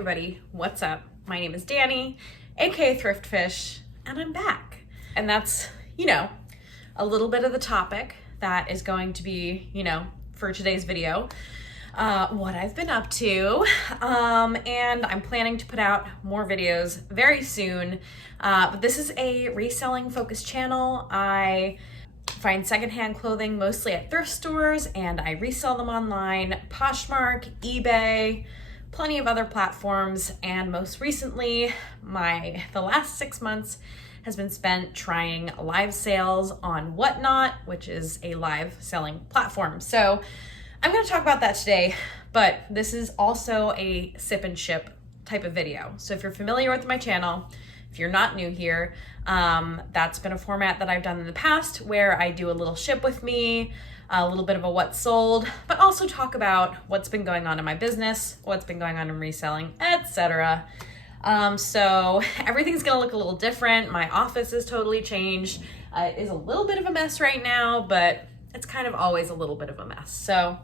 everybody, what's up? My name is Danny, aka Thrift Fish, and I'm back. And that's, a little bit of the topic that is going to be, for today's video, what I've been up to. And I'm planning to put out more videos very soon. But this is a reselling focused channel. I find secondhand clothing mostly at thrift stores and I resell them online, Poshmark, eBay, plenty of other platforms, and most recently, the last 6 months has been spent trying live sales on Whatnot, which is a live selling platform. So I'm going to talk about that today, but this is also a sip and ship type of video. So if you're familiar with my channel, if you're not new here, that's been a format that I've done in the past where I do a little ship with me, a little bit of a what sold, but also talk about what's been going on in my business, what's been going on in reselling, etc. So everything's gonna look a little different. My office is totally changed. It is a little bit of a mess right now, but it's kind of always a little bit of a mess. So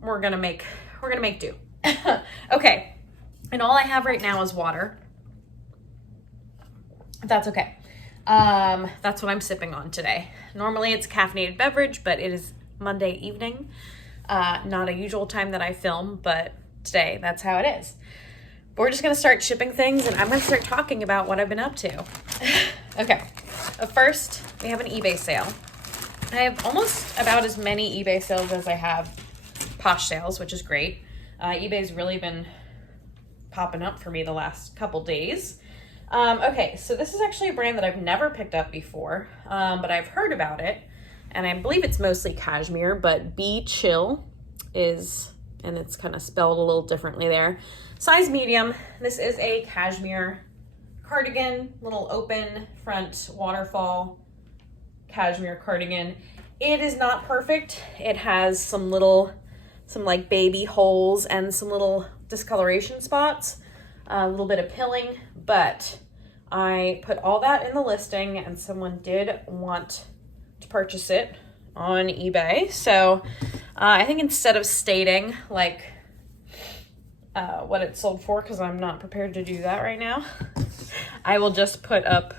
we're gonna make do. Okay, and all I have right now is water. That's okay. That's what I'm sipping on today. Normally it's a caffeinated beverage, but it is Monday evening. Not a usual time that I film, but today that's how it is. But we're just gonna start shipping things and I'm gonna start talking about what I've been up to. Okay, first we have an eBay sale. I have almost about as many eBay sales as I have Posh sales, which is great. eBay's really been popping up for me the last couple days. Okay, so this is actually a brand that I've never picked up before, but I've heard about it, and I believe it's mostly cashmere, but Be Chill is, and it's kind of spelled a little differently there. Size medium. This is a cashmere cardigan, little open front waterfall cashmere cardigan. It is not perfect. It has some like baby holes and some little discoloration spots, a little bit of pilling, but I put all that in the listing and someone did want to purchase it on eBay. So I think instead of stating like what it sold for, because I'm not prepared to do that right now, I will just put up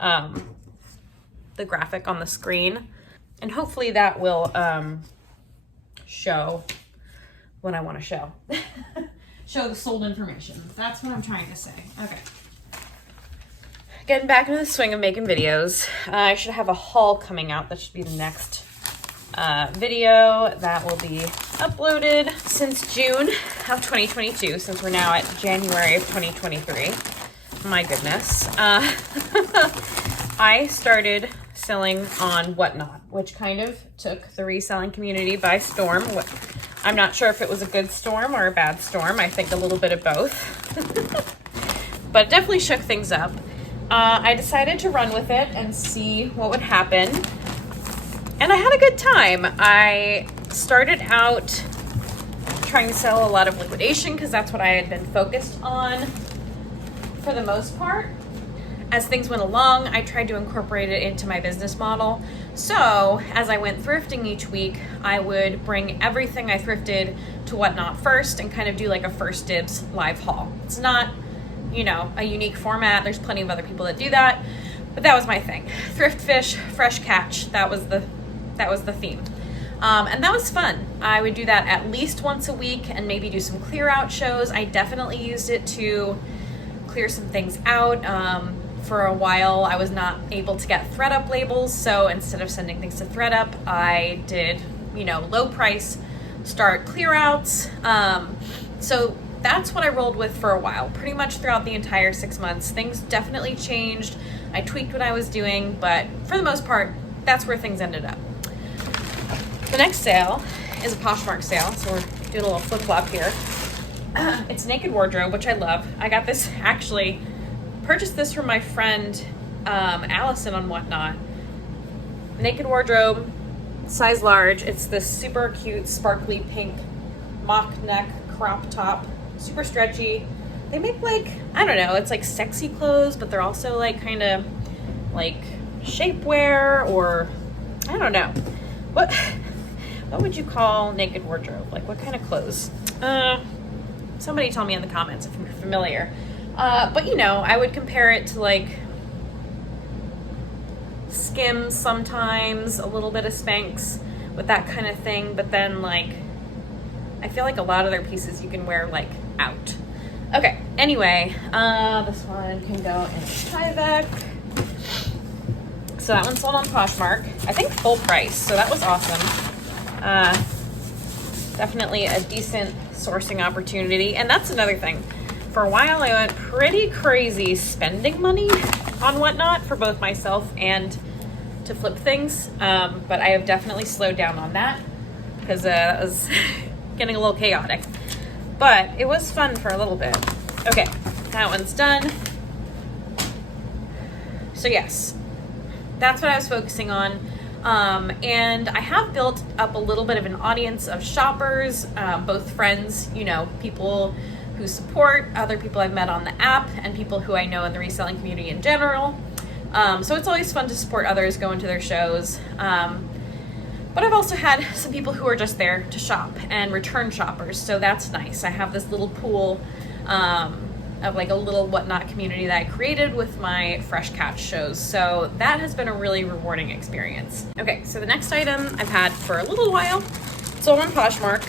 the graphic on the screen and hopefully that will show what I want to show. Show the sold information. That's what I'm trying to say. Okay. Getting back into the swing of making videos. I should have a haul coming out. That should be the next video that will be uploaded since June of 2022, since we're now at January of 2023. My goodness. I started selling on Whatnot, which kind of took the reselling community by storm. I'm not sure if it was a good storm or a bad storm. I think a little bit of both. But it definitely shook things up. I decided to run with it and see what would happen. And I had a good time. I started out trying to sell a lot of liquidation because that's what I had been focused on for the most part. As things went along, I tried to incorporate it into my business model. So as I went thrifting each week, I would bring everything I thrifted to Whatnot first and kind of do like a first dibs live haul. It's not, a unique format. There's plenty of other people that do that, but that was my thing. Thrift fish, fresh catch. That was the theme. And that was fun. I would do that at least once a week and maybe do some clear out shows. I definitely used it to clear some things out. For a while, I was not able to get ThredUp labels, so instead of sending things to ThredUp, I did, low price start clear outs. So that's what I rolled with for a while, pretty much throughout the entire 6 months. Things definitely changed. I tweaked what I was doing, but for the most part, that's where things ended up. The next sale is a Poshmark sale, so we're doing a little flip-flop here. It's Naked Wardrobe, which I love. I got this purchased this from my friend Allison on Whatnot. Naked Wardrobe, size large. It's this super cute sparkly pink mock neck crop top, super stretchy. They make it's like sexy clothes, but they're also like kind of like shapewear, or I don't know. What would you call Naked Wardrobe? Like what kind of clothes? Somebody tell me in the comments if you're familiar. But you know, I would compare it to like Skims sometimes, a little bit of Spanx with that kind of thing. But then like, I feel like a lot of their pieces you can wear like out. Okay, anyway, this one can go in Tyvek. So that one sold on Poshmark, I think full price, so that was awesome. Definitely a decent sourcing opportunity. And that's another thing. For a while, I went pretty crazy spending money on Whatnot for both myself and to flip things. But I have definitely slowed down on that because it was getting a little chaotic. But it was fun for a little bit. Okay, that one's done. So yes, that's what I was focusing on. And I have built up a little bit of an audience of shoppers, both friends, you know, people who support, other people I've met on the app, and people who I know in the reselling community in general. So it's always fun to support others, go into their shows. But I've also had some people who are just there to shop and return shoppers, so that's nice. I have this little pool of like a little Whatnot community that I created with my Fresh Catch shows. So that has been a really rewarding experience. Okay, so the next item I've had for a little while, sold on Poshmark.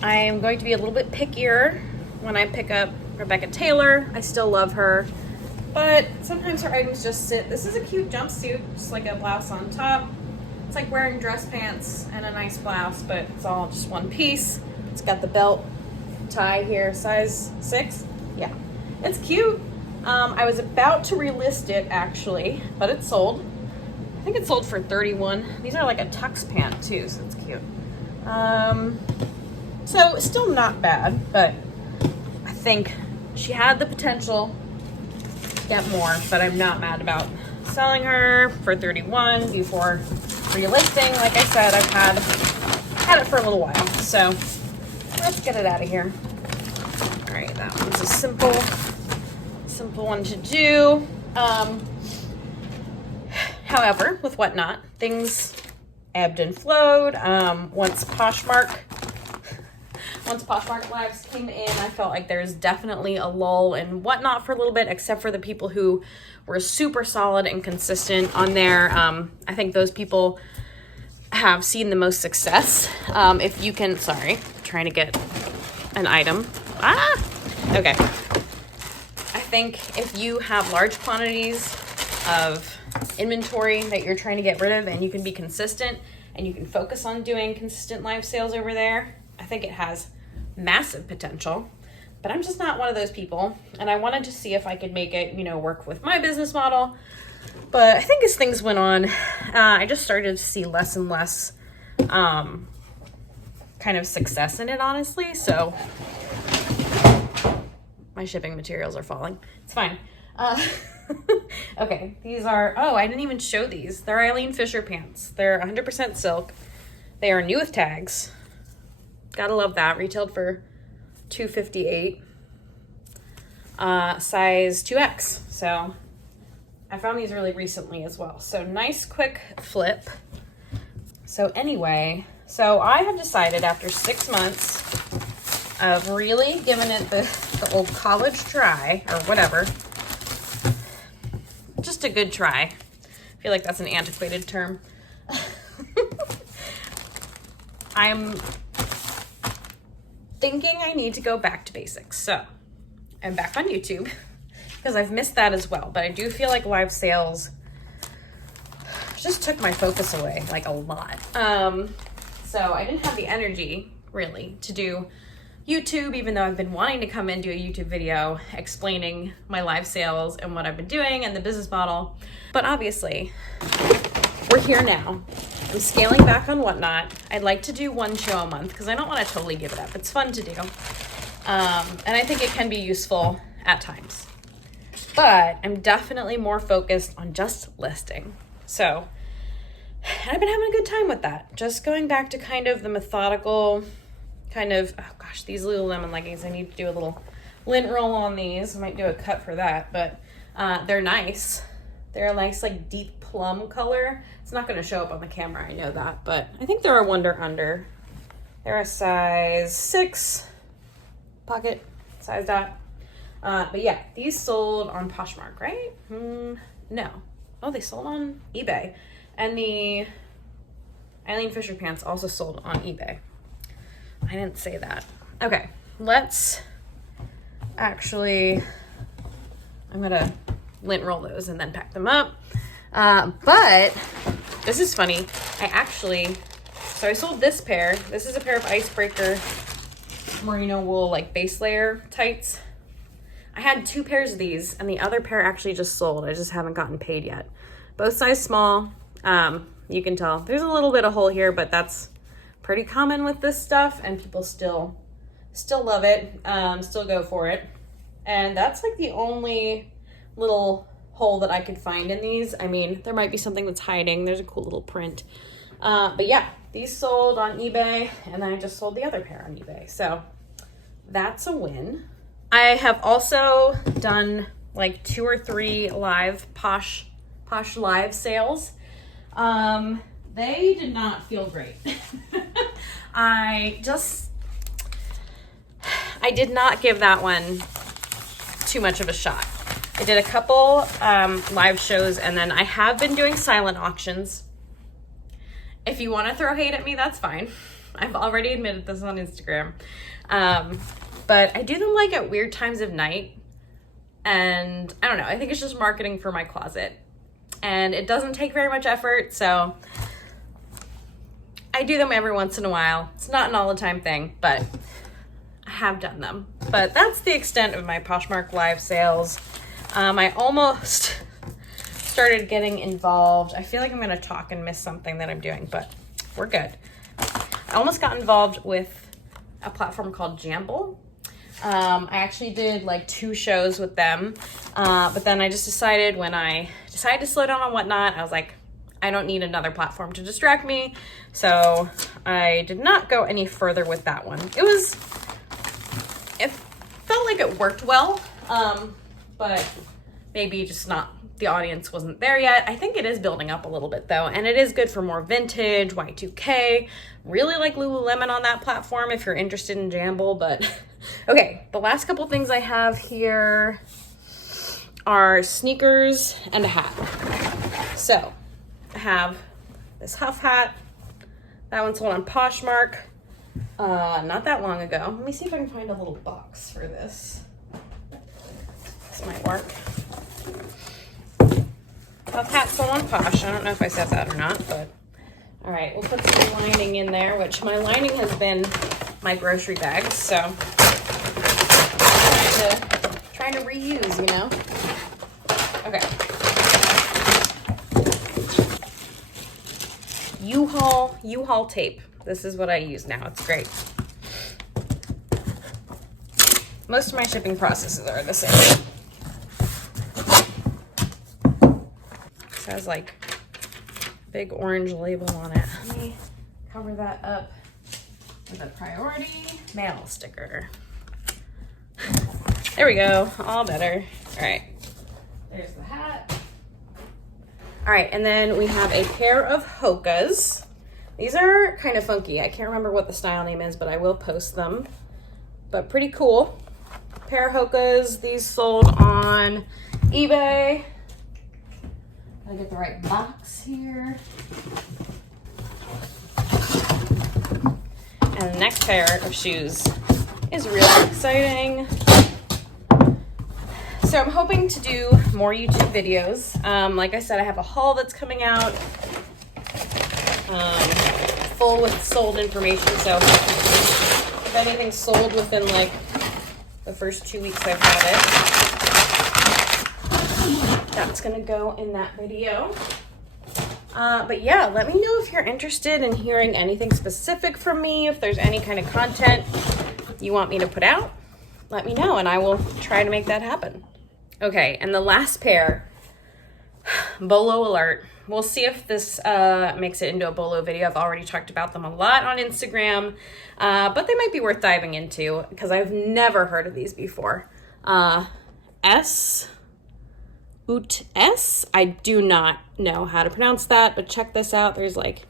I am going to be a little bit pickier when I pick up Rebecca Taylor. I still love her, but sometimes her items just sit. This is a cute jumpsuit, just like a blouse on top. It's like wearing dress pants and a nice blouse, but it's all just one piece. It's got the belt tie here, size 6. Yeah, it's cute. I was about to relist it actually, but it sold. I think it sold for $31. These are like a tux pant too, so it's cute. So still not bad, but I think she had the potential to get more, but I'm not mad about selling her for $31 before relisting. Like I said, I've had it for a little while, so let's get it out of here. All right, that one's a simple one to do. However, with Whatnot, things ebbed and flowed. Once Poshmark lives came in, I felt like there's definitely a lull in Whatnot for a little bit, except for the people who were super solid and consistent on there. I think those people have seen the most success. If you can, sorry, trying to get an item. Okay. I think if you have large quantities of inventory that you're trying to get rid of and you can be consistent and you can focus on doing consistent live sales over there, I think it has massive potential. But I'm just not one of those people, and I wanted to see if I could make it, you know, work with my business model. But I think as things went on, I just started to see less and less kind of success in it, honestly. So my shipping materials are falling. It's fine. Okay, these are, oh, I didn't even show these. They're Eileen Fisher pants. They're 100% silk. They are new with tags. Gotta love that. Retailed for $258, size 2X. So I found these really recently as well. So nice quick flip. So anyway, so I have decided after 6 months of really giving it the old college try or whatever, just a good try. I feel like that's an antiquated term. I'm thinking I need to go back to basics. So I'm back on YouTube because I've missed that as well. But I do feel like live sales just took my focus away like a lot. So I didn't have the energy really to do YouTube, even though I've been wanting to come and do a YouTube video explaining my live sales and what I've been doing and the business model. But obviously we're here now. I'm scaling back on Whatnot. I'd like to do one show a month because I don't want to totally give it up. It's fun to do. And I think it can be useful at times. But I'm definitely more focused on just listing. So I've been having a good time with that. Just going back to kind of the methodical kind of, oh gosh, these Lululemon leggings, I need to do a little lint roll on these. I might do a cut for that, but they're nice. They're a nice like deep plum color. It's not going to show up on the camera, I know that, but I think they're a Wonder Under. They're a size 6. pocket size dot. But yeah, these sold on Poshmark, right? No. Oh, they sold on eBay. And the Eileen Fisher pants also sold on eBay. I didn't say that. Okay, let's actually, I'm gonna lint roll those and then pack them up. But this is funny. So I sold this pair. This is a pair of Icebreaker merino wool like base layer tights. I had 2 pairs of these and the other pair actually just sold. I just haven't gotten paid yet. Both size small. You can tell there's a little bit of hole here, but that's pretty common with this stuff and people still love it, still go for it. And that's like the only little hole that I could find in these. I mean, there might be something that's hiding. There's a cool little print. But yeah, these sold on eBay and then I just sold the other pair on eBay. So that's a win. I have also done like 2 or 3 live Posh live sales. They did not feel great. I did not give that one too much of a shot. I did a couple live shows and then I have been doing silent auctions. If you want to throw hate at me, that's fine. I've already admitted this on Instagram. But I do them like at weird times of night. And I don't know, I think it's just marketing for my closet. And it doesn't take very much effort, so I do them every once in a while. It's not an all the time thing, but I have done them. But that's the extent of my Poshmark live sales. I almost started getting involved. I feel like I'm gonna talk and miss something that I'm doing, but we're good. I almost got involved with a platform called Jamble. I actually did like 2 shows with them, but then I just decided when I decided to slow down on Whatnot, I was like, I don't need another platform to distract me, so I did not go any further with that one. It felt like it worked well, but maybe just not, the audience wasn't there yet. I think it is building up a little bit though, and it is good for more vintage, Y2K, really like Lululemon on that platform if you're interested in Jamble. But okay, the last couple things I have here are sneakers and a hat. So I have this Huff hat. That one sold on Poshmark not that long ago. Let me see if I can find a little box for this. This might work. Huff hat sold on Posh. I don't know if I said that or not, but all right, we'll put some lining in there, which my lining has been my grocery bags, so trying to reuse, you know? Okay. U-Haul tape. This is what I use now. It's great. Most of my shipping processes are the same. This has like big orange label on it. Let me cover that up with a priority mail sticker. There we go, all better. All right, there's the hat. All right, and then we have a pair of Hokas. These are kind of funky. I can't remember what the style name is, but I will post them. But pretty cool. Pair of Hokas. These sold on eBay. Gotta get the right box here. And the next pair of shoes is really exciting. So I'm hoping to do more YouTube videos. Like I said, I have a haul that's coming out, full with sold information. So if anything's sold within like the first 2 weeks I've had it, that's gonna go in that video. But yeah, let me know if you're interested in hearing anything specific from me. If there's any kind of content you want me to put out, let me know and I will try to make that happen. Okay, and the last pair, Bolo alert. We'll see if this makes it into a Bolo video. I've already talked about them a lot on Instagram, but they might be worth diving into because I've never heard of these before. S. I do not know how to pronounce that, but check this out. There's like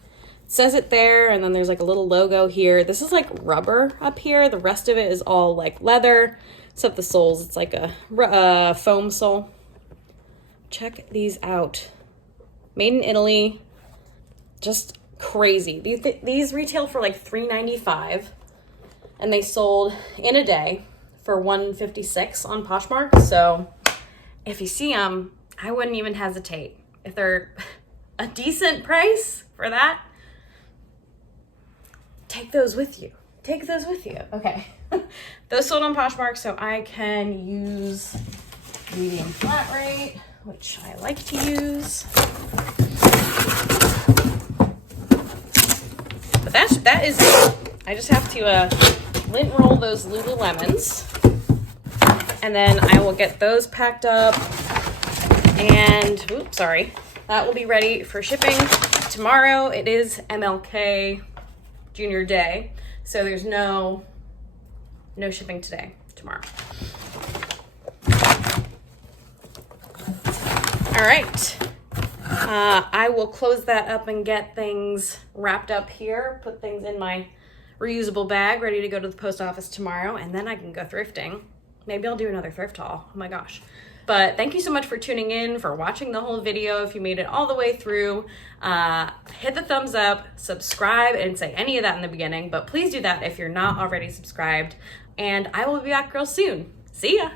says it there, and then there's like a little logo here. This is like rubber up here. The rest of it is all like leather, except the soles. It's like a foam sole. Check these out. Made in Italy. Just crazy. These retail for like $3.95, and they sold in a day for $156 on Poshmark. So if you see them, I wouldn't even hesitate. If they're a decent price for that, take those with you. Take those with you. Okay. Those sold on Poshmark, so I can use medium flat rate, which I like to use. But that is it. I just have to lint roll those Lululemons, and then I will get those packed up, and oops, sorry, that will be ready for shipping tomorrow. It is MLK Junior Day, so there's no shipping tomorrow. All right. I will close that up and get things wrapped up here, put things in my reusable bag, ready to go to the post office tomorrow, and then I can go thrifting. Maybe I'll do another thrift haul. Oh my gosh. But thank you so much for tuning in, for watching the whole video. If you made it all the way through, hit the thumbs up, subscribe. I didn't say any of that in the beginning, but please do that if you're not already subscribed. And I will be back real soon. See ya.